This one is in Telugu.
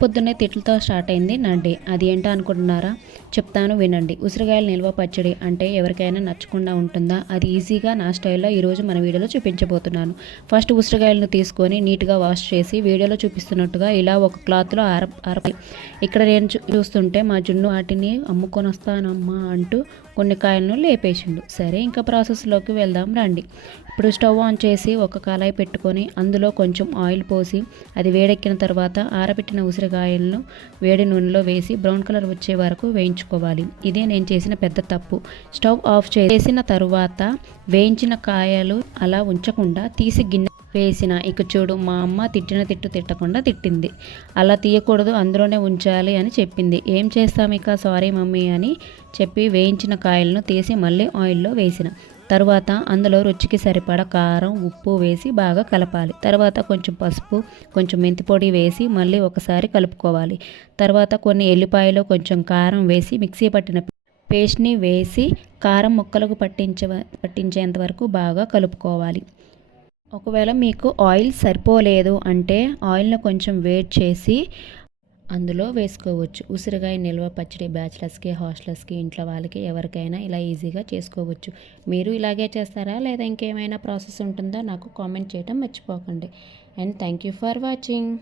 పొద్దున్నే తిట్లతో స్టార్ట్ అయింది నా డే. అది ఏంటో అనుకుంటున్నారా? చెప్తాను వినండి. ఉసిరికాయల నిల్వ పచ్చడి అంటే ఎవరికైనా నచ్చకుండా ఉంటుందా? అది ఈజీగా నా స్టైల్లో ఈరోజు మన వీడియోలో చూపించబోతున్నాను. ఫస్ట్ ఉసిరికాయలను తీసుకొని నీట్గా వాష్ చేసి వీడియోలో చూపిస్తున్నట్టుగా ఇలా ఒక క్లాత్లో ఆరపి ఇక్కడ నేను చూస్తుంటే మా జున్ను వాటిని అమ్ముకొని వస్తానమ్మా అంటూ కొన్ని కాయలను లేపేసిండు. సరే ఇంకా ప్రాసెస్లోకి వెళ్దాం రండి. ఇప్పుడు స్టవ్ ఆన్ చేసి ఒక కళాయి పెట్టుకొని అందులో కొంచెం ఆయిల్ పోసి అది వేడెక్కిన తర్వాత ఆరబెట్టిన ఉసిరికాయలను వేడి నూనెలో వేసి బ్రౌన్ కలర్ వచ్చే వరకు వేయించుకోవాలి. ఇదే నేను చేసిన పెద్ద తప్పు. స్టవ్ ఆఫ్ చేసిన తరువాత వేయించిన కాయలు అలా ఉంచకుండా తీసి గిన్నె వేసిన. ఇక చూడు, మా అమ్మ తిట్టిన తిట్టకుండా తిట్టింది. అలా తీయకూడదు, అందులోనే ఉంచాలి అని చెప్పింది. ఏం చేస్తాం ఇక, సారీ మమ్మీ అని చెప్పి వేయించిన కాయలను తీసి మళ్ళీ ఆయిల్లో వేసిన. తర్వాత అందులో రుచికి సరిపడా కారం, ఉప్పు వేసి బాగా కలపాలి. తర్వాత కొంచెం పసుపు, కొంచెం మెంతి పొడి వేసి మళ్ళీ ఒకసారి కలుపుకోవాలి. తర్వాత కొన్ని ఎల్లిపాయలు, కొంచెం కారం వేసి మిక్సీ పట్టిన పేస్ట్ని వేసి కారం ముక్కలకు పట్టించేంత వరకు బాగా కలుపుకోవాలి. ఒకవేళ మీకు ఆయిల్ సరిపోలేదు అంటే ఆయిల్ని కొంచెం వేడి చేసి అందులో వేసుకోవచ్చు. ఉసిరికాయ నిల్వ పచ్చడి బ్యాచిలర్స్కి, హాస్టలర్స్కి, ఇంట్లో వాళ్ళకి ఎవరికైనా ఇలా ఈజీగా చేసుకోవచ్చు. మీరు ఇలాగే చేస్తారా లేదా ఇంకేమైనా ప్రాసెస్ ఉంటుందో నాకు కామెంట్ చేయడం మర్చిపోకండి. And thank you for watching.